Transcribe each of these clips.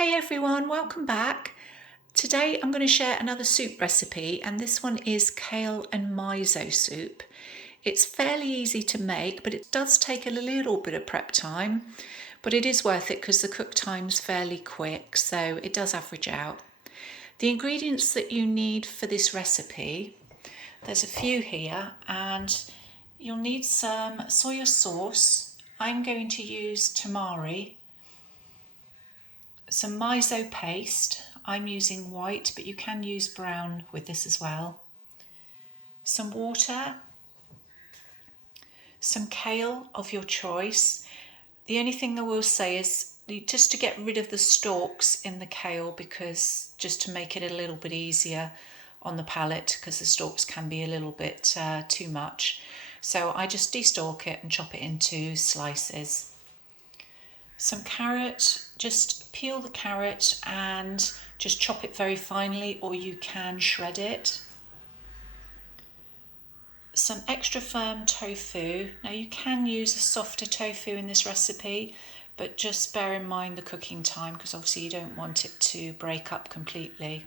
Hey everyone, welcome back. Today I'm going to share another soup recipe, and this one is kale and miso soup. It's fairly easy to make, but it does take a little bit of prep time, but it is worth it because the cook time's fairly quick, so it does average out. The ingredients that you need for this recipe, there's a few here, and you'll need some soya sauce. I'm going to use tamari. Some miso paste, I'm using white, but you can use brown with this as well. Some water, some kale of your choice. The only thing I will say is just to get rid of the stalks in the kale, because just to make it a little bit easier on the palate, because the stalks can be a little bit too much. So I just destalk it and chop it into slices. Some carrot, just peel the carrot and just chop it very finely, or you can shred it. Some extra firm tofu. Now you can use a softer tofu in this recipe, but just bear in mind the cooking time, because obviously you don't want it to break up completely.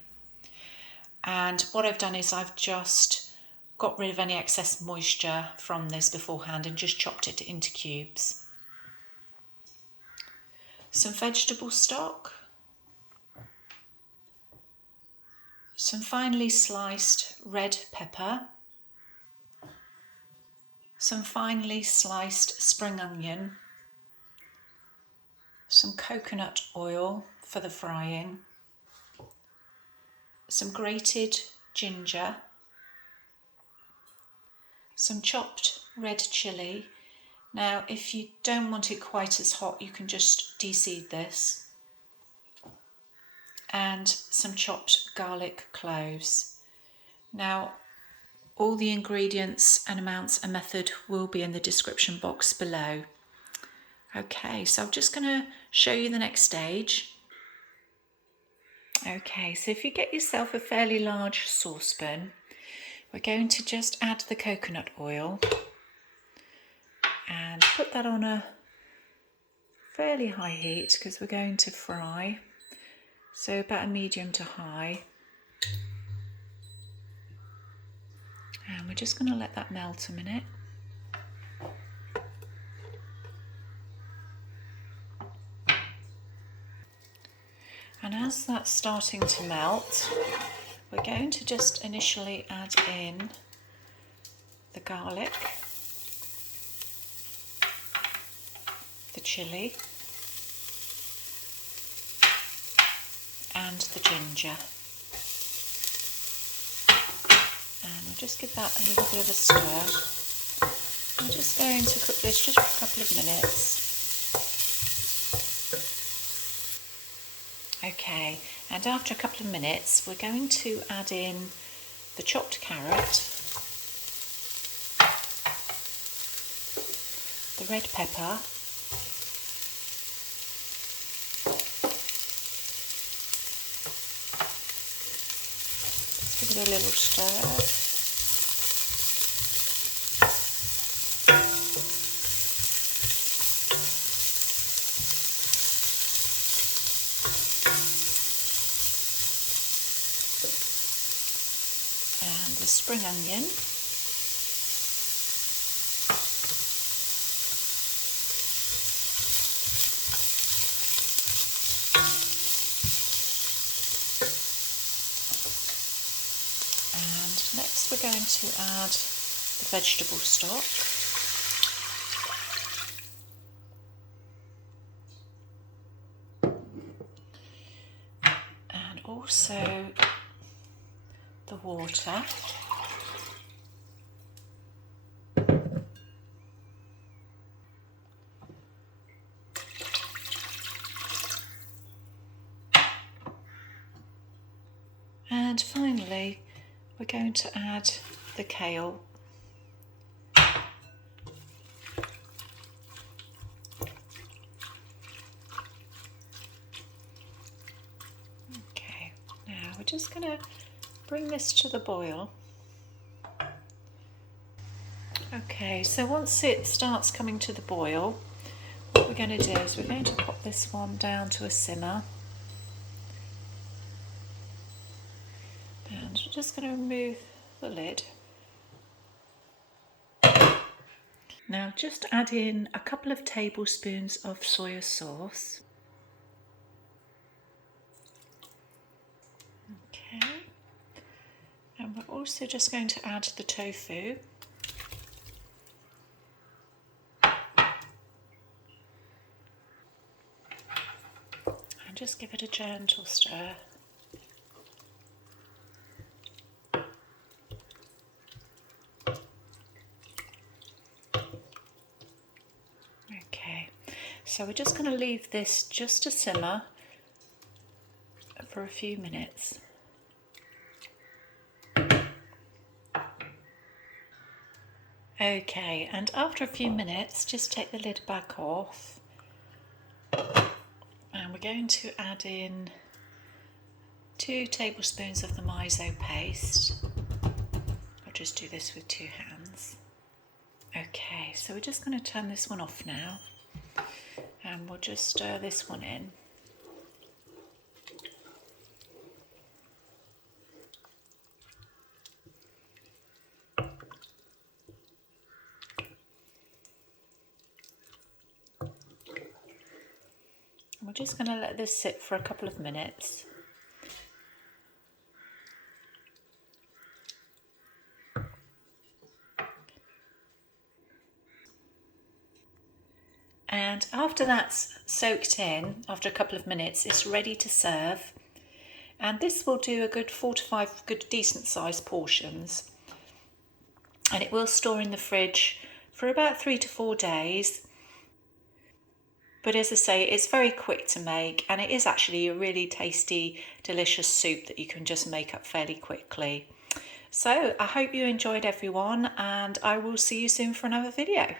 And what I've done is I've just got rid of any excess moisture from this beforehand and just chopped it into cubes. Some vegetable stock, some finely sliced red pepper, some finely sliced spring onion, some coconut oil for the frying, some grated ginger, some chopped red chilli. Now, if you don't want it quite as hot, you can just de-seed this. And some chopped garlic cloves. Now, all the ingredients and amounts and method will be in the description box below. Okay, so I'm just going to show you the next stage. Okay, so if you get yourself a fairly large saucepan, we're going to just add the coconut oil and put that on a fairly high heat, because we're going to fry, so about a medium to high. And we're just going to let that melt a minute. And as that's starting to melt, we're going to just initially add in the garlic, the chilli, and the ginger. And we'll just give that a little bit of a stir. I'm just going to cook this just for a couple of minutes. Okay, and after a couple of minutes, we're going to add in the chopped carrot, the red pepper, give it a little stir. And the spring onion. Next we're going to add the vegetable stock. And also the water. And finally, we're going to add the kale. Okay, now we're just going to bring this to the boil. Okay, so once it starts coming to the boil, what we're going to do is we're going to pop this one down to a simmer. Just going to remove the lid. Now just add in a couple of tablespoons of soya sauce. Okay. And we're also just going to add the tofu. And just give it a gentle stir. Okay, so we're just going to leave this just to simmer for a few minutes. Okay, and after a few minutes, just take the lid back off. And we're going to add in 2 tablespoons of the miso paste. I'll just do this with 2 hands. Okay, so we're just going to turn this one off now. And we'll just stir this one in. We're just going to let this sit for a couple of minutes. And after that's soaked in, after a couple of minutes, it's ready to serve. And this will do a good 4 to 5 good decent sized portions. And it will store in the fridge for about 3 to 4 days. But as I say, it's very quick to make, and it is actually a really tasty, delicious soup that you can just make up fairly quickly. So I hope you enjoyed, everyone, and I will see you soon for another video.